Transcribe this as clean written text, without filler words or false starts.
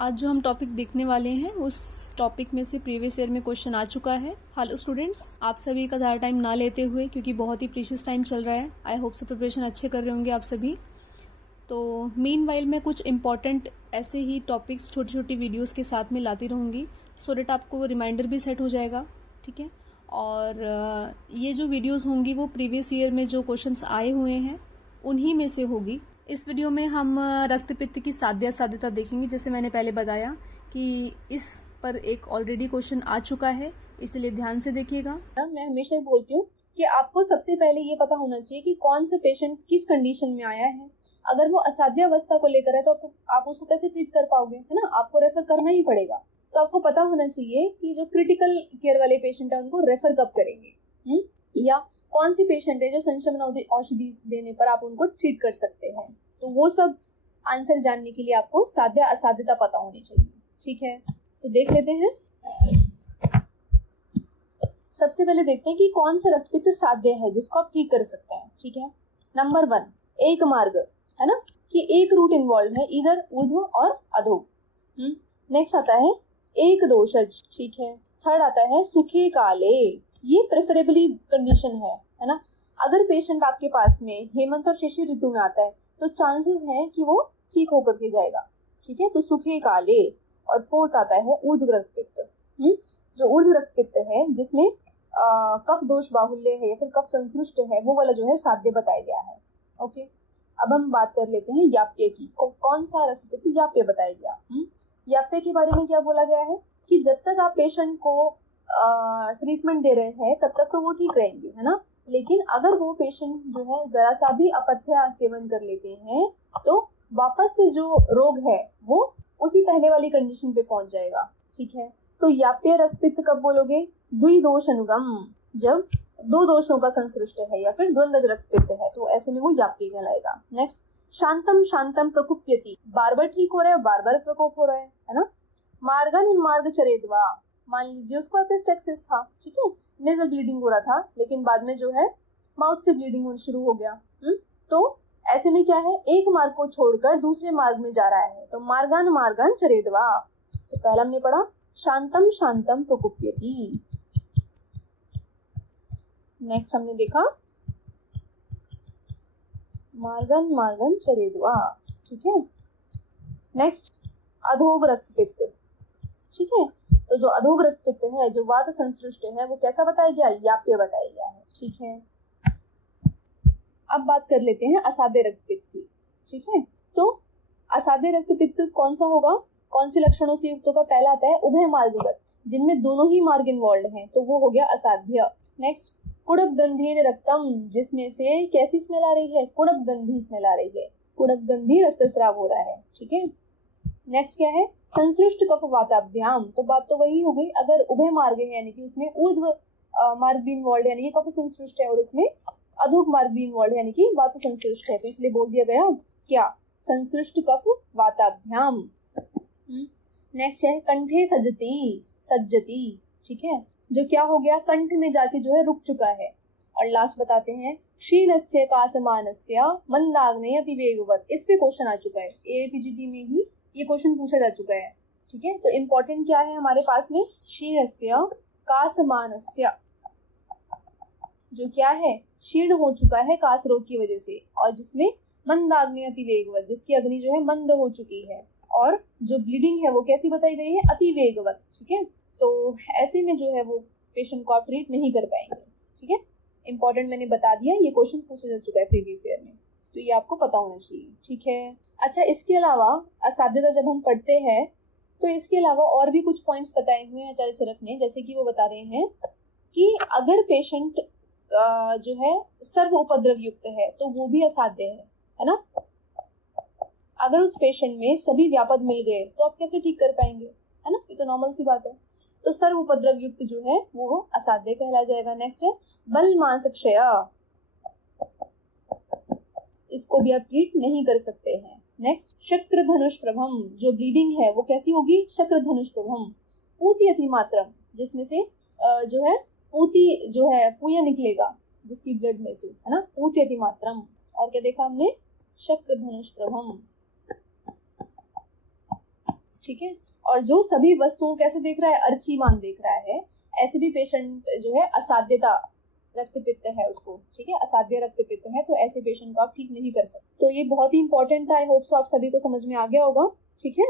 आज जो हम टॉपिक देखने वाले हैं उस टॉपिक में से प्रीवियस ईयर में क्वेश्चन आ चुका है। हेलो स्टूडेंट्स, आप सभी का ज़्यादा टाइम ना लेते हुए, क्योंकि बहुत ही प्रीशियस टाइम चल रहा है, आई होप से प्रिपरेशन अच्छे कर रहे होंगे आप सभी। तो मीनवाइल मैं कुछ इंपॉर्टेंट ऐसे ही टॉपिक्स छोटी छोटी वीडियोस के साथ में लाती रहूँगी, सो डेट आपको रिमाइंडर भी सेट हो जाएगा। ठीक है, और ये जो वीडियोस होंगी वो प्रीवियस ईयर में जो क्वेश्चंस आए हुए हैं उन्हीं में से होगी। इस वीडियो में हम रक्त पित्त की साध्य असाध्यता देखेंगे। जैसे मैंने पहले बताया कि इस पर एक ऑलरेडी क्वेश्चन आ चुका है, इसलिए ध्यान से देखिएगा। मैं हमेशा बोलती हूँ कि आपको सबसे पहले ये पता होना चाहिए कि कौन सा पेशेंट किस कंडीशन में आया है। अगर वो असाध्य अवस्था को लेकर है तो आप उसको कैसे ट्रीट कर पाओगे, है ना। आपको रेफर करना ही पड़ेगा। तो आपको पता होना चाहिए कि जो क्रिटिकल केयर वाले पेशेंट है उनको रेफर कब करेंगे, या कौन सी पेशेंट है जो संशमन औषधि देने पर आप उनको ट्रीट कर सकते हैं। तो वो सब आंसर जानने के लिए आपको साध्य असाध्यता पता होनी चाहिए। ठीक है, तो देख लेते हैं। सबसे पहले देखते हैं कि कौन सा रक्तपित्त साध्य है जिसको आप ठीक कर सकते हैं। ठीक है, नंबर 1 एक मार्ग, है ना, कि एक रूट इन्वॉल्व है, इधर ऊर्ध्व और अधोग। नेक्स्ट आता है एक दोषज। ठीक है, थर्ड आता है सुखे काले, ये प्रेफरेबली कंडीशन है ना। अगर पेशेंट आपके पास में हेमंत और शिशिर ऋतु में आता है तो चांसेस हैं कि वो ठीक होकर के जाएगा। ठीक है, तो सुखे काले। और फोर्थ आता है ऊर्ध्व रक्तपित्त। जो ऊर्ध्व रक्तपित्त है जिसमें कफ दोष बाहुल्य है या फिर कफ संसृष्ट है, वो वाला जो है साध्य बताया गया है। ओके, अब हम बात कर लेते हैं याप्य की। कौन सा रक्तपित्त याप्य बताया गया। याप्य के बारे में क्या बोला गया है कि जब तक आप पेशेंट को ट्रीटमेंट दे रहे हैं तब तक तो वो ठीक रहेंगे, है ना। लेकिन अगर वो पेशेंट जो है जरा सा भी अपथ्य सेवन कर लेते हैं तो वापस से जो रोग है वो उसी पहले वाली कंडीशन पे पहुंच जाएगा। ठीक है, तो याप्य रक्तपित्त कब बोलोगे? द्विदोष अनुगम, जब दो दोषों का संसृष्ट है या फिर द्वंद्व रक्तपित्त है, तो ऐसे में वो याप्य कहलाएगा। नेक्स्ट, शांतम शांतम प्रकुप्यति, बार बार ठीक हो रहा है, बार बार प्रकोप हो रहा है ना। मार्गन मार्ग चरेद्वा, मान लीजिए उसको एपिस्टेक्सिस था, ठीक है, नेजल ब्लीडिंग हो रहा था, लेकिन बाद में जो है माउथ से ब्लीडिंग होनी शुरू हो गया। तो ऐसे में क्या है, एक मार्ग को छोड़कर दूसरे मार्ग में जा रहा है, तो मार्गान मार्गान चरेद्वा। तो पहला हमने पढ़ा शांतम शांतम प्रकुप्यति। नेक्स्ट हमने देखा मार्गन मार्गन चरेद्वा। ठीक है, नेक्स्ट अधोग रक्तपित्त। ठीक है, तो जो अधोग रक्तपित्त है, जो वात संसृष्ट है, वो कैसा बताया गया? याप्य बताया गया है। ठीक है, अब बात कर लेते हैं असाध्य रक्तपित्त की। ठीक है, तो असाध्य रक्तपित्त कौन सा होगा? कौन से लक्षणों से युक्त होगा? पहला आता है उभय मार्गगत, जिनमें दोनों ही मार्ग इन्वॉल्व हैं, तो वो हो गया असाध्य। नेक्स्ट, कुड़ब गंधीन रक्तम, जिसमें से कैसी स्मेल आ रही है? कुड़ब गंधी स्मेल आ रही है, कुड़ब गंधी रक्तस्राव हो रहा है। ठीक है, नेक्स्ट क्या है? संसृष्ट कफ वाताभ्याम, तो बात तो वही हो गई। अगर उभय मार्ग है यानी कि उसमें ऊर्ध्व मार्ग भी इन्वॉल्व है यानी कि कफ संसृष्ट है, और उसमें अधोग मार्ग भी इन्वॉल्व है यानी कि वात संसृष्ट है, तो इसलिए बोल दिया गया क्या? संसृष्ट कफ वाताभ्याम। नेक्स्ट है कंठे सज्जति, सज्जति। ठीक है, जो क्या हो गया? कंठ में जाके जो है रुक चुका है। और लास्ट बताते हैं क्षीणस्य कासमानस्य मंदाग्नेय अतिवेगवत्, इस पे क्वेश्चन आ चुका है, एपीजीटी में ही ये क्वेश्चन पूछा जा चुका है। ठीक है, तो इम्पोर्टेंट क्या है हमारे पास में? क्षीणस्य कासमानस्य, जो क्या है? क्षीण हो चुका है कास रोग की वजह से, और जिसमें मंदाग्नि अतिवेगवत, जिसकी अग्नि जो है मंद हो चुकी है, और जो ब्लीडिंग है वो कैसी बताई गई है? अतिवेगवत। ठीक है, तो ऐसे में जो है वो पेशेंट को आप ट्रीट नहीं कर पाएंगे। ठीक है, इंपॉर्टेंट मैंने बता दिया, ये क्वेश्चन पूछा जा चुका है प्रीवियस ईयर में, तो ये आपको पता होना चाहिए। ठीक है, अच्छा, इसके अलावा असाध्यता जब हम पढ़ते हैं तो इसके अलावा और भी कुछ पॉइंट्स बताए हुए हैं आचार्य चरक ने, जैसे कि वो बता रहे हैं कि अगर पेशेंट जो है सर्व उपद्रव युक्त है तो वो भी असाध्य है ना। अगर उस पेशेंट में सभी व्यापद मिल गए तो आप कैसे ठीक कर पाएंगे, है ना, ये तो नॉर्मल सी बात है। तो सर्व उपद्रव युक्त जो है वो असाध्य कहला जाएगा। नेक्स्ट है बल मांस क्षय, इसको भी आप ट्रीट नहीं कर सकते हैं। नेक्स्ट शक्र धनुष प्रभम, जो ब्लीडिंग है वो कैसी होगी? शक्र धनुष प्रभम। पूति अतिमात्रम, जिसमें से जो है पूति जो है पूया निकलेगा जिसकी ब्लड में से, है ना, पूति अतिमात्रम। और क्या देखा हमने? शक्र धनुष प्रभम। ठीक है। और जो सभी वस्तुओं कैसे देख रहा है, अर्चीमान देख रहा है, ऐसे भी पेशेंट जो है असाध्यता रक्तपित्त है उसको, ठीक है, असाध्य रक्तपित्त है, तो ऐसे पेशेंट को आप ठीक नहीं कर सकते। तो ये बहुत ही इंपॉर्टेंट था। आई होप सो आप सभी को समझ में आ गया होगा, ठीक है।